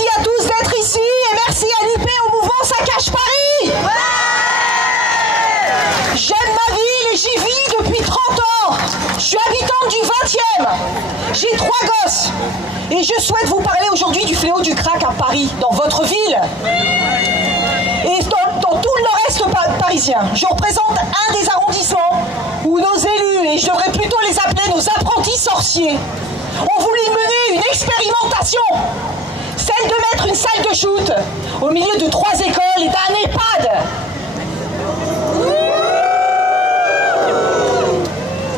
Merci à tous d'être ici et merci à l'UP au mouvement Ça Cache Paris. J'aime ma ville et j'y vis depuis 30 ans. Je suis habitante du 20e. J'ai 3 gosses. Et je souhaite vous parler aujourd'hui du fléau du crack à Paris, dans votre ville. Et dans tout le reste parisien. Je représente un des arrondissements où nos élus, et je devrais plutôt les appeler nos apprentis sorciers, ont voulu mener une expérimentation. Celle de mettre une salle de shoot au milieu de 3 écoles et d'un EHPAD.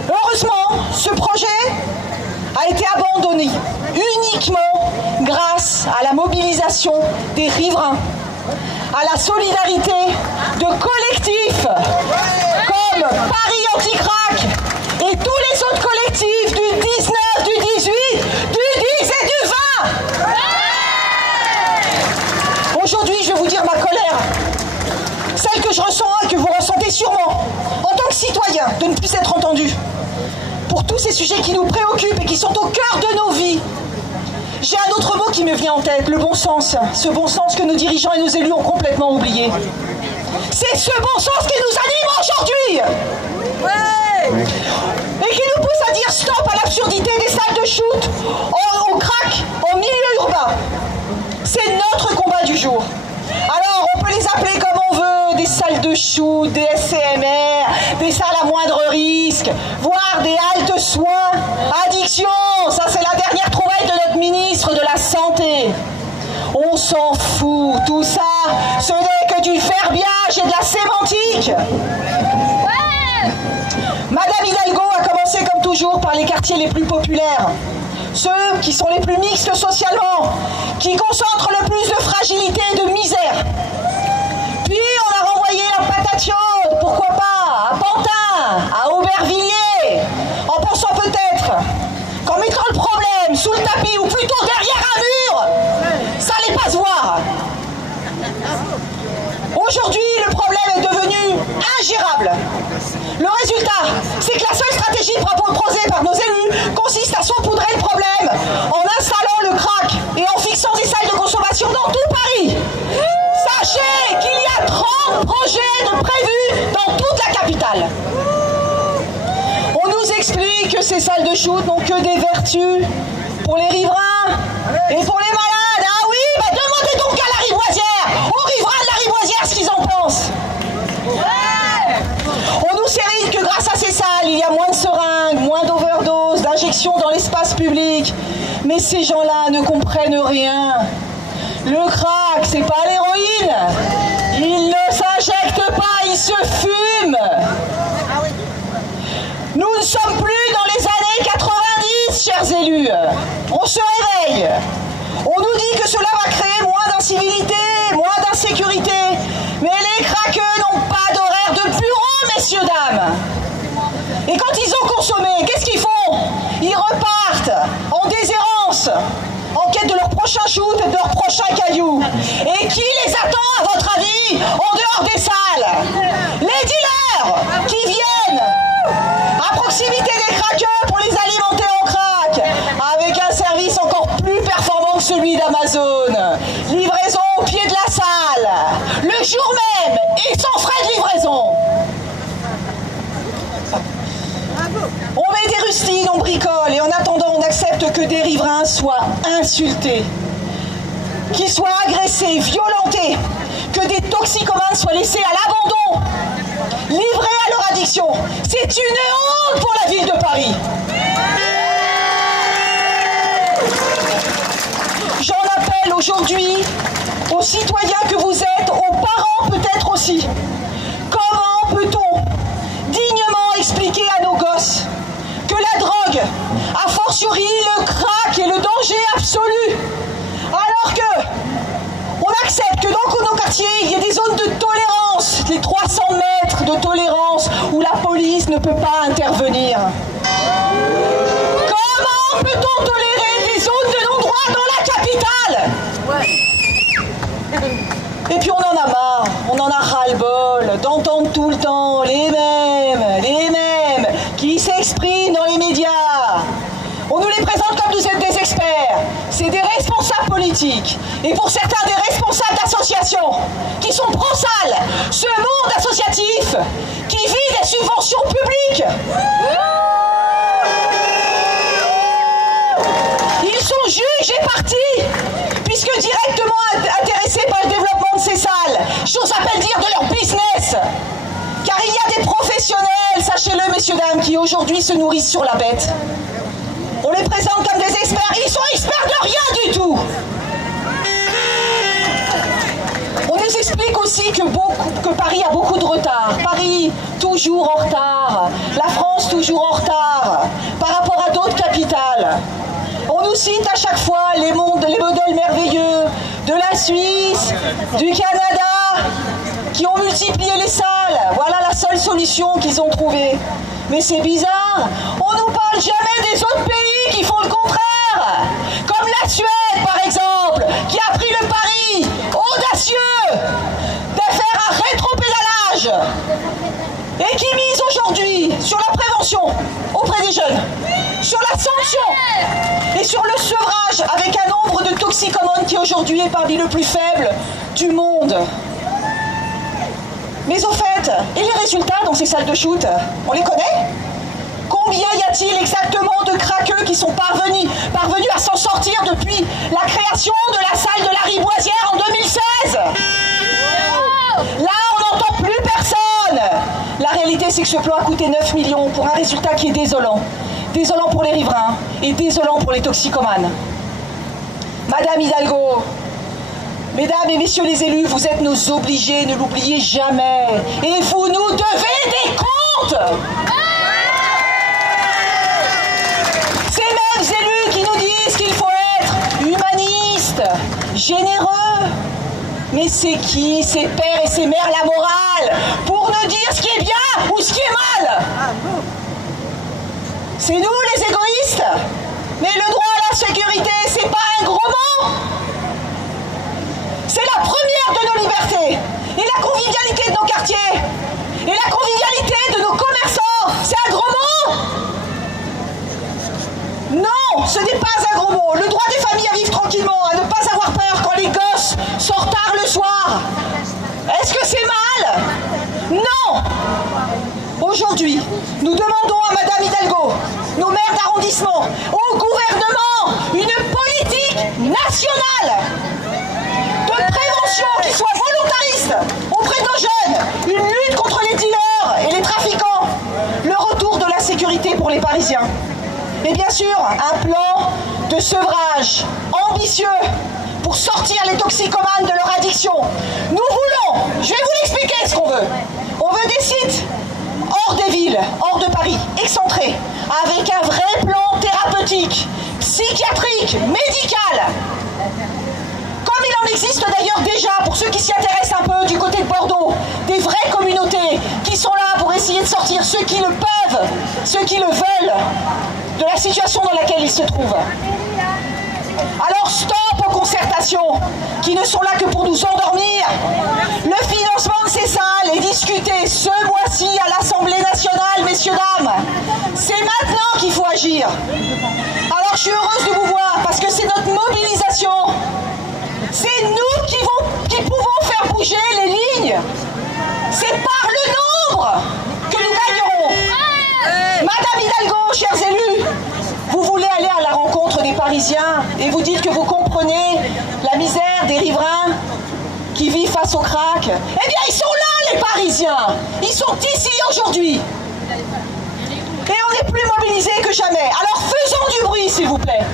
Heureusement, ce projet a été abandonné uniquement grâce à la mobilisation des riverains, à la solidarité de collectifs comme Paris Anti-Crack et tous les autres collectifs du 19, du 18, du 10 et du 20. Aujourd'hui, je vais vous dire ma colère, celle que je ressens et que vous ressentez sûrement, en tant que citoyen, de ne plus être entendu, pour tous ces sujets qui nous préoccupent et qui sont au cœur de nos vies. J'ai un autre mot qui me vient en tête, le bon sens. Ce bon sens que nos dirigeants et nos élus ont complètement oublié. C'est ce bon sens qui nous anime aujourd'hui. Ouais. Et qui nous pousse à dire stop à l'absurdité des salles de shoot au crack en milieu urbain. C'est notre combat du jour. Alors, on peut les appeler comme on veut, des salles de shoot, des SCMR, des salles à moindre risque, voire des haltes soins, addiction, ça c'est la dernière trouvaille de notre ministre de la Santé. On s'en fout, tout ça, ce n'est que du ferbiage et de la sémantique. Ouais. Madame Hidalgo a commencé comme toujours par les quartiers les plus populaires, ceux qui sont les plus mixtes socialement, qui concentrent le plus de fragilité et de misère. Puis on a renvoyé la patate chaude, pourquoi pas, à Pantin, à Aubervilliers, en pensant peut-être qu'en mettant le problème sous le tapis ou plutôt derrière un mur, ça allait pas se voir. Aujourd'hui, le problème est devenu ingérable. Le résultat, c'est que la seule stratégie proposée par nos élus consiste à saupoudrer le problème en installant le crack et en fixant des salles de consommation dans tout Paris. Sachez qu'il y a 30 projets de prévus dans toute la capitale. On nous explique que ces salles de shoot n'ont que des vertus pour les riverains et pour les malades. Ah oui, bah demandez donc à la Rivoisière, aux riverains de la Rivoisière ce qu'ils en pensent. On nous sérine que grâce à ces salles, il y a moins de seringues, moins d'overdoses, d'injections dans l'espace public. Mais ces gens-là ne comprennent rien. Le crack, c'est pas l'héroïne. Il ne s'injecte pas, il se fume. Nous ne sommes plus dans les années 90, chers élus. On se réveille. On nous dit que cela va créer moins d'incivilité, moins d'insécurité. Mais les craqueux n'ont pas d'horaire de bureau, messieurs, dames. Et quand ils ont consommé, qu'est-ce qu'ils font? Ils repartent en déshérence, en quête de leur prochain shoot et de leur prochain caillou. Et qui les attend, à votre avis, en dehors des salles? Les dealers qui viennent à proximité des craqueux pour les alimenter en crack, avec un service encore plus performant que celui d'Amazon. Livraison au pied de la salle, le jour même et sans frais de livraison. On met des rustines, on bricole et en attendant on accepte que des riverains soient insultés, qu'ils soient agressés, violentés, que des toxicomanes soient laissés à l'abandon, livrés à leur addiction. C'est une honte pour la ville de Paris. J'en appelle aujourd'hui aux citoyens que vous êtes, aux parents peut-être aussi. Comment peut-on dignement expliquer à nos gosses que la drogue, a fortiori le crack, est le danger absolu, alors que on accepte que dans nos quartiers il y ait des zones de tolérance, les 300 mètres de tolérance où la police ne peut pas intervenir. Comment peut-on tolérer des zones de non-droit dans la capitale? Et puis on en a marre, on en a ras-le-bol d'entendre tout le temps les mêmes qui s'expriment dans les médias. On nous les présente comme vous êtes des experts. C'est des responsables la politique et pour certains des responsables d'associations qui sont pro-salles, ce monde associatif qui vit des subventions publiques. Ils sont juges et partis, puisque directement intéressés par le développement de ces salles, j'ose à peine dire de leur business. Car il y a des professionnels, sachez-le messieurs, dames, qui aujourd'hui se nourrissent sur la bête. On les présente comme des experts, ils sont experts de rien du tout. On nous explique aussi que Paris a beaucoup de retard. Paris, toujours en retard. La France, toujours en retard par rapport à d'autres capitales. On nous cite à chaque fois les modèles merveilleux de la Suisse, du Canada, qui ont multiplié les salles. Voilà la seule solution qu'ils ont trouvée. Mais c'est bizarre, on ne nous parle jamais des autres pays qui font le contraire. Comme la Suède, par exemple, qui a pris le pari audacieux de faire un rétropédalage et qui mise aujourd'hui sur la prévention auprès des jeunes, sur la sanction et sur le sevrage avec un nombre de toxicomanes qui aujourd'hui est parmi le plus faible du monde. Mais au fait, et les résultats dans ces salles de shoot, on les connaît? Combien y a-t-il exactement de craqueux qui sont parvenus à s'en sortir depuis la création de la salle de la Riboisière en 2016? Là, on n'entend plus personne. La réalité, c'est que ce plan a coûté 9 millions pour un résultat qui est désolant. Désolant pour les riverains et désolant pour les toxicomanes. Madame Hidalgo, mesdames et messieurs les élus, vous êtes nos obligés, ne l'oubliez jamais. Et vous nous devez des comptes. Ces mêmes élus qui nous disent qu'il faut être humaniste, généreux. Mais c'est qui, ces pères et ces mères, la morale, pour nous dire ce qui est bien ou ce qui est mal? C'est nous les égoïstes. Mais le droit à la sécurité, c'est pas un gros mot. C'est la première de nos libertés. Et la convivialité de nos quartiers. Et la convivialité de nos commerçants. C'est un gros mot? Non, ce n'est pas un gros mot. Le droit des familles à vivre tranquillement, à ne pas avoir peur quand les gosses sortent tard le soir. Est-ce que c'est mal? Non. Aujourd'hui, nous demandons à Madame Hidalgo, nos maires d'arrondissement, au gouvernement, une politique nationale de prévention qui soit volontariste auprès de nos jeunes, une lutte contre les dealers et les trafiquants, le retour de la sécurité pour les Parisiens. Et bien sûr, un plan de sevrage ambitieux pour sortir les toxicomanes de leur addiction. Nous voulons, je vais vous l'expliquer ce qu'on veut. On veut des sites hors des villes, hors de Paris, excentrés, avec un vrai plan thérapeutique, psychiatrique, médical. Comme il en existe d'ailleurs déjà, pour ceux qui s'y intéressent un peu, du côté de Bordeaux, des vraies communautés qui sont là pour essayer de sortir ceux qui le peuvent, ceux qui le veulent, de la situation dans laquelle ils se trouvent. Alors stop aux concertations qui ne sont là que pour nous endormir. Le financement de ces salles est discuté ce mois-ci à l'Assemblée nationale, messieurs, dames. C'est maintenant qu'il faut agir. Alors je suis heureuse de vous voir parce que c'est notre mobilisation. C'est nous qui pouvons faire bouger les lignes. C'est par le nombre que nous gagnerons. Madame Hidalgo, chers élus, vous voulez aller à la rencontre des Parisiens et vous dites que vous comprenez la misère des riverains qui vivent face au crack. Eh bien, ils sont là, les Parisiens. Ils sont ici aujourd'hui. Et on est plus mobilisés que jamais. Alors faisons du bruit, s'il vous plaît.